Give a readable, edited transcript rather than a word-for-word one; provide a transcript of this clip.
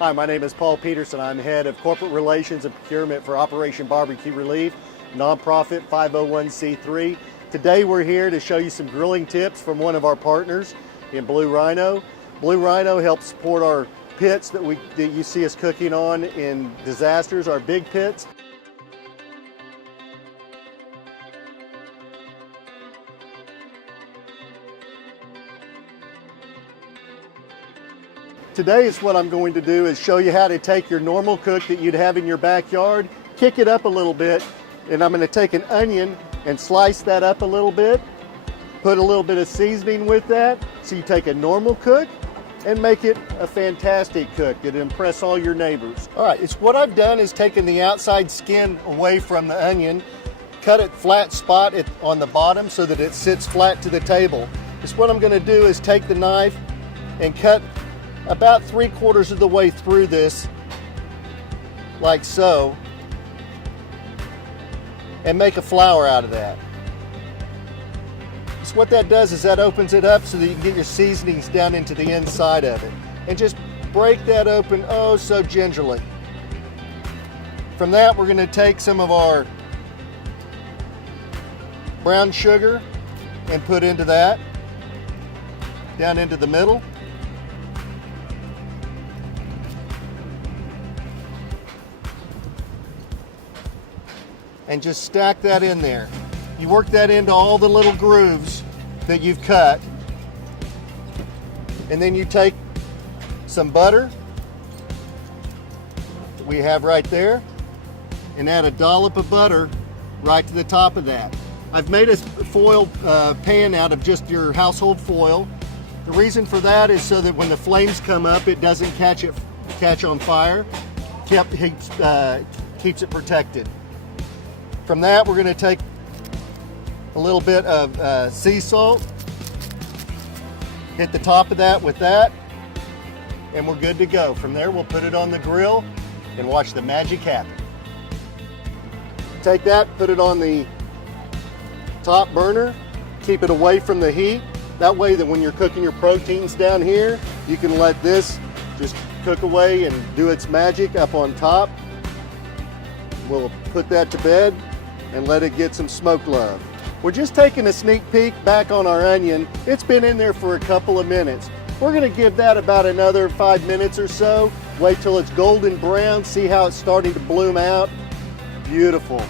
Hi, my name is Paul Peterson. I'm head of corporate relations and procurement for Operation BBQ Relief, nonprofit 501c3. Today we're here to show you some grilling tips from one of our partners in Blue Rhino. Blue Rhino helps support our pits that you see us cooking on in disasters, our big pits. Today is what I'm going to do is show you how to take your normal cook that you'd have in your backyard, kick it up a little bit, and I'm going to take an onion and slice that up a little bit, put a little bit of seasoning with that, so you take a normal cook and make it a fantastic cook that'll impress all your neighbors. All right, it's what I've done is taken the outside skin away from the onion, cut it flat spot on the bottom so that it sits flat to the table. It's what I'm going to do is take the knife and cut about 3/4 of the way through this, like so, and make a flour out of that. So what that does is that opens it up so that you can get your seasonings down into the inside of it. And just break that open oh so gingerly. From that, we're going to take some of our brown sugar and put into that, down into the middle. And just stack that in there. You work that into all the little grooves that you've cut. And then you take some butter that we have right there and add a dollop of butter right to the top of that. I've made a foil pan out of just your household foil. The reason for that is so that when the flames come up, it doesn't catch on fire. Keeps it protected. From that, we're going to take a little bit of sea salt, hit the top of that with that, and we're good to go. From there, we'll put it on the grill and watch the magic happen. Take that, put it on the top burner, keep it away from the heat. That way that when you're cooking your proteins down here, you can let this just cook away and do its magic up on top. We'll put that to bed and let it get some smoke love. We're just taking a sneak peek back on our onion. It's been in there for a couple of minutes. We're gonna give that about another 5 minutes or so. Wait till it's golden brown, see how it's starting to bloom out. Beautiful.